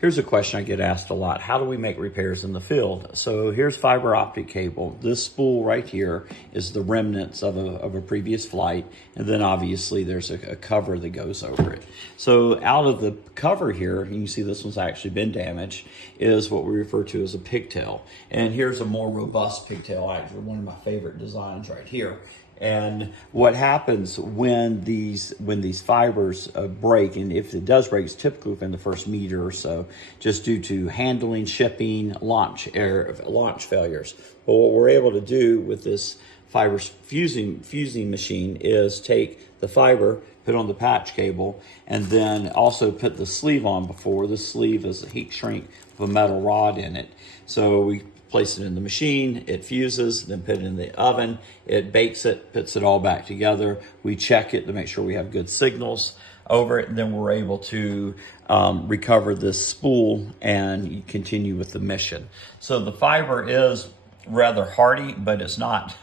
Here's a question I get asked a lot. How do we make repairs in the field? So here's fiber optic cable. This spool right here is the remnants of a previous flight. And then obviously there's a cover that goes over it. So out of the cover here, you can see this one's actually been damaged, is what we refer to as a pigtail. And here's a more robust pigtail, actually one of my favorite designs right here. And what happens when these fibers break, and if it does break, it's typically within the first meter or so, just due to handling, shipping, launch failures. But what we're able to do with this fiber fusing machine is take the fiber, put on the patch cable, and then also put the sleeve on before. The sleeve is a heat shrink with a metal rod in it. So we place it in the machine, it fuses, then put it in the oven, it bakes it, puts it all back together. We check it to make sure we have good signals over it, and then we're able to recover this spool and continue with the mission. So the fiber is rather hardy, but it's not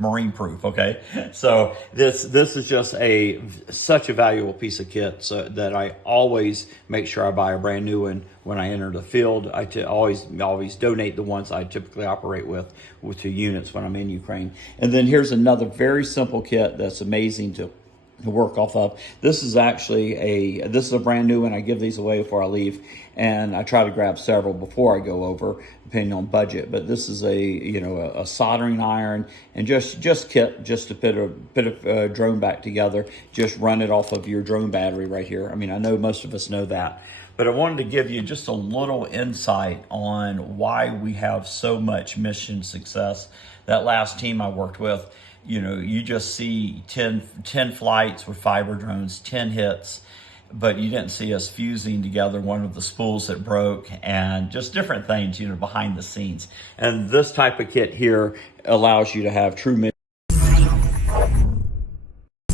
marine proof, okay? So this is just such a valuable piece of kit, so that I always make sure I buy a brand new one when I enter the field. I always donate the ones I typically operate with to units when I'm in Ukraine. And then here's another very simple kit that's amazing to work off of. This is actually this is a brand new one. I give these away before I leave, and I try to grab several before I go over, depending on budget. But this is a soldering iron, and just kit, just to put a drone back together. Just run it off of your drone battery right here. I mean, I know most of us know that, but I wanted to give you just a little insight on why we have so much mission success. That last team I worked with, you just see 10 flights with fiber drones, 10 hits, but you didn't see us fusing together one of the spools that broke, and just different things, behind the scenes. And this type of kit here allows you to have true